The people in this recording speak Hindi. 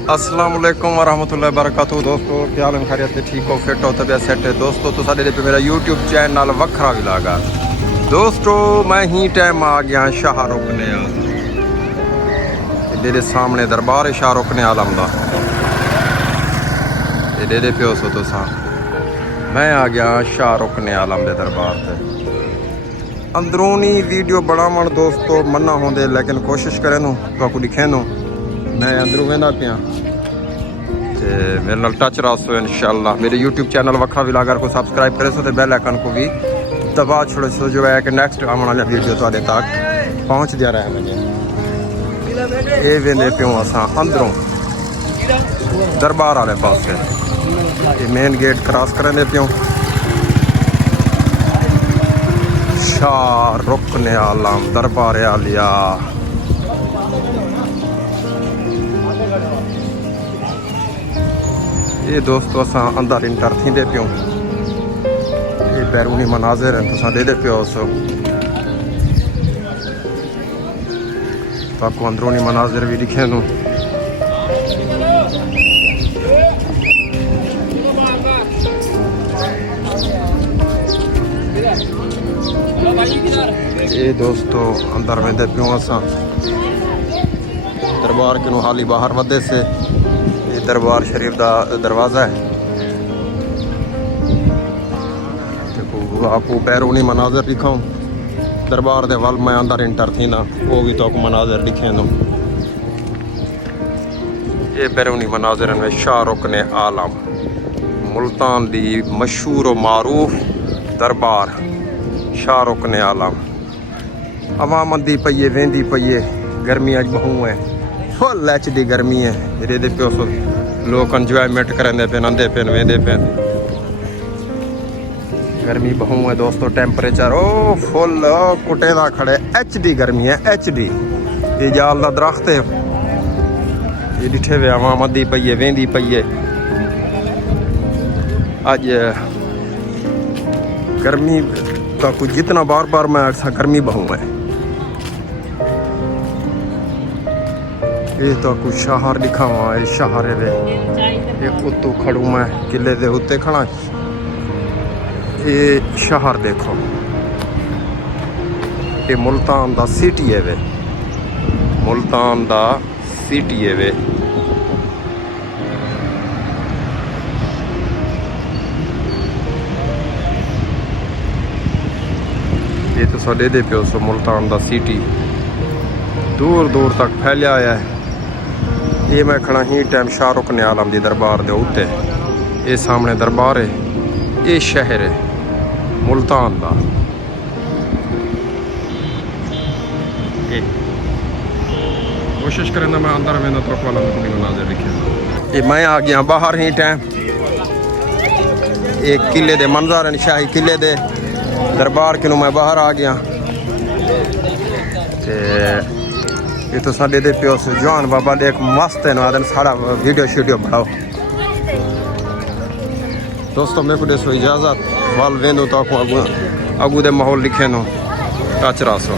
अस्सलाम वालेकुम वरहमतुल्लाहि वबरकातुहू। दोस्तों क्या हाल है? खैरियत से ठीक हो, फिट हो, तबीयत सेट है? दोस्तों तो साढ़े पे मेरा यूट्यूब चैनल वखरा भी लागा। दोस्तों मैं ही टाइम आ गया शाहरुख ने मेरे सामने दरबार है शाहरुख ने आलम दा दे प्यो सो तो सा मैं आ गया शाहरुख ने आलम दे दरबार से। अंदरूनी वीडियो बनावन दोस्तों मना होंदे, लेकिन कोशिश करें नु तो दिखे नु मैं अंदरों वेंदा पिया मेरे नाल टच रहो इंशाल्लाह। मेरे यूट्यूब चैनल वखरा व्लॉगर को सब्सक्राइब करे सो, बेल आइकन को भी दबा छोड़ो सो, जो है कि नेक्स्ट आने वाला वीडियो तुहाडे तक पहुँच दिया रहे। मुझे ये वेंदे पियो असां अंदरों दरबार वाले पास ये मेन गेट क्रॉस करेंदे पियो। शाहरुख ने आलम दरबार आलिया ये दोस्तों असां अंदर इंटर थींदे पियो। ये बैरूनी मनाज़िर हैं तुसां दे पियो सो तो आपको अंदरूनी मनाज़िर भी दिखे नू। ये दोस्तों अंदर में दे पियो असां दरबार के नु हाली बाहर वधे से ये दरबार शरीफ का दरवाज़ा है। देखो आपको बैरूनी मनाज़र दिखाऊं दरबार दे वल मैं अंदर इंटर थी ना, वो भी तो आपको मनाज़र दिखे नो। ये बैरूनी मनाज़र में शाहरुख ने आलम मुल्तान दी मशहूर व मारूफ दरबार शाहरुख ने आलम अवाम दी पईए वेंदी पईए। गर्मी अज बहु है, फुल एच डी गर्मी है। ये प्यो सो लोग इंजॉयमेंट करेंदे पे आंदे पे वेंदे पे। गर्मी बहु है दोस्तों, टेम्परेचर ओ फुल कुटे ना खड़े एच डी गर्मी है एच डी। ये जाल दा दरख्त है, ये डिठे वे आवाम दी पईए वेंदी पईए। अज गर्मी का कुछ जितना बार बार मैं ऐसा गर्मी बहु है। ये तो कुछ शहर दिखावा, ये शहर है ये उत्तू खड़ू मैं किले दे उत्ते खड़ा। ये शहर देखो, ये मुल्तान दा सिटी है वे, मुल्तान दा सिटी है वे। ये तो साडे दे पियो सो मुल्तान दा सिटी दूर दूर तक फैलिया है। ये मैं खड़ा ही टाइम शाहरुख ने आलम दी दरबार दे उत्ते। ये सामने दरबार है, ये शहर है मुल्तान दा। कोशिश करें मैं अंदर में तो वाला मनाज़र दिखे। ये मैं आ गया बाहर ही टाइम एक किले दे मंजर हैं, शाही किले दे दरबार के मैं बाहर आ गया। ये तो साढ़े दे प्यो से जवान बाबा देख मस्त है ना, सारा वीडियो शीडियो बनाओ। दोस्तों मेरे को दसो इजाज़त वाल वेंदो तो अगू दे माहौल लिखे नो टच रासो।